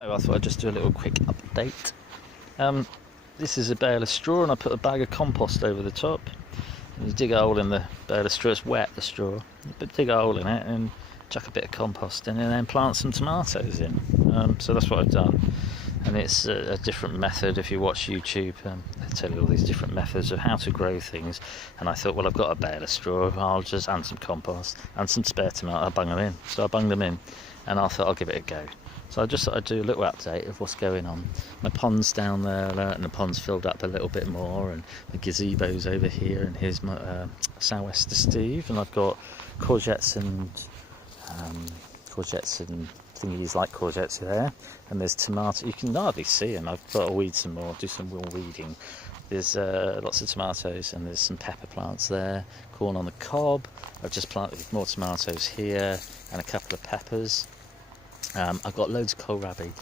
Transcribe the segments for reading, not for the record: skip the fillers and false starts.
Oh, I thought I'd just do a little quick update. This is a bale of straw, and I put a bag of compost over the top. And you dig a hole in the bale of straw. It's wet, the straw, but dig a hole in it and chuck a bit of compost in, and then plant some tomatoes in. So that's what I've done, and it's a different method. If you watch YouTube, they tell you all these different methods of how to grow things. And I thought, well, I've got a bale of straw, I'll just add some compost and some spare tomato. I'll bung them in. So I bunged them in, and I thought I'll give it a go. So I just thought I'd do a little update of what's going on. My pond's down there, and the pond's filled up a little bit more, and the gazebo's over here, and here's my sou'wester Steve, and I've got courgettes and thingies like courgettes there, and there's tomato. You can hardly see them. I've got to weed some more, do some more weeding. There's lots of tomatoes, and there's some pepper plants there, corn on the cob. I've just planted more tomatoes here and a couple of peppers. I've got loads of kohlrabi,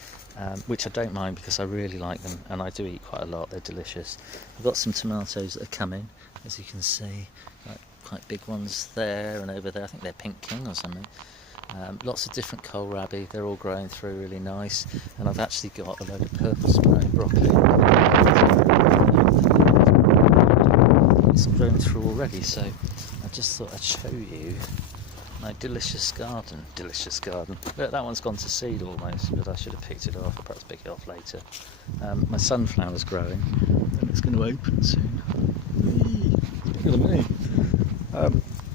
which I don't mind because I really like them, and I do eat quite a lot. They're delicious. I've got some tomatoes that are coming, as you can see, like quite big ones there and over there. I think they're Pink King or something. Lots of different kohlrabi. They're all growing through really nice, and I've actually got a load of purple spray broccoli. It's grown through already, so I just thought I'd show you my delicious garden. Look, that one's gone to seed almost, but I should have picked it off. I'll perhaps pick it off later. My sunflower's growing, and it's going to open soon. Look at me.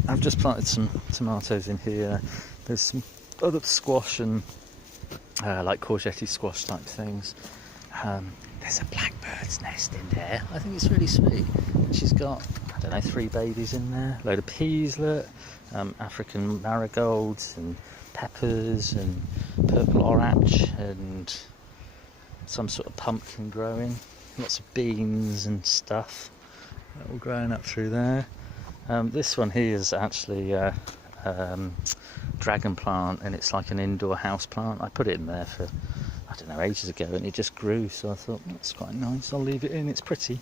I've just planted some tomatoes in here. There's some other squash and like courgette squash type things. There's a blackbird's nest in there. I think it's really sweet. She's got, I don't know, 3 babies in there. A load of peas, look. African marigolds and peppers and purple orach and some sort of pumpkin growing. Lots of beans and stuff all growing up through there. This one here is actually dragon plant, and it's like an indoor house plant. I put it in there for, I don't know, ages ago, and it just grew, so I thought, that's quite nice, I'll leave it in. It's pretty.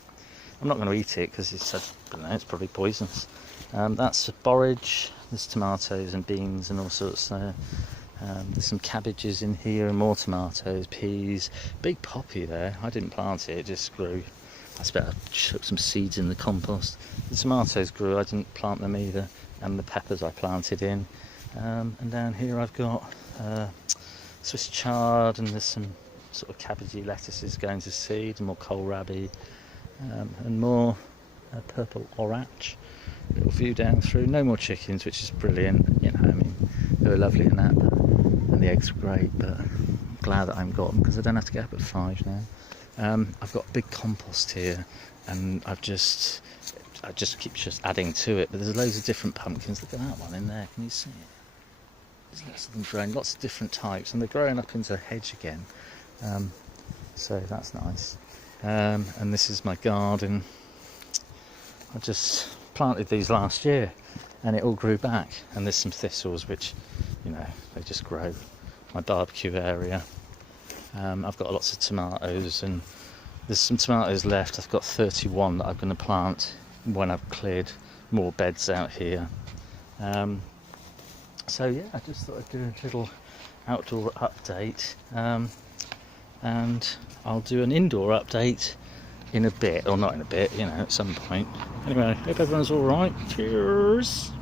I'm not going to eat it because I don't know, it's probably poisonous. That's borage. There's tomatoes and beans and all sorts there. There's some cabbages in here and more tomatoes, peas. Big poppy there. I didn't plant it, it just grew. I better chuck some seeds in the compost. The tomatoes grew, I didn't plant them either. And the peppers I planted in. And down here I've got Swiss chard, and there's some sort of cabbagey lettuces going to seed, and more kohlrabi, and more purple orach. Little view down through. No more chickens, which is brilliant. You know, I mean, they were lovely in that, and the eggs were great. But I'm glad that I haven't got them because I don't have to get up at 5 now. I've got big compost here, and I just keep adding to it. But there's loads of different pumpkins. Look at that one in there. Can you see it? There's lots of them growing, lots of different types, and they're growing up into a hedge again. So that's nice. And this is my garden. I just planted these last year, and it all grew back. And there's some thistles, which, you know, they just grow. My barbecue area. I've got lots of tomatoes, and there's some tomatoes left. I've got 31 that I'm going to plant when I've cleared more beds out here. So yeah, I just thought I'd do a little outdoor update, and I'll do an indoor update in a bit, or not in a bit, you know, at some point. Anyway, hope everyone's all right. Cheers.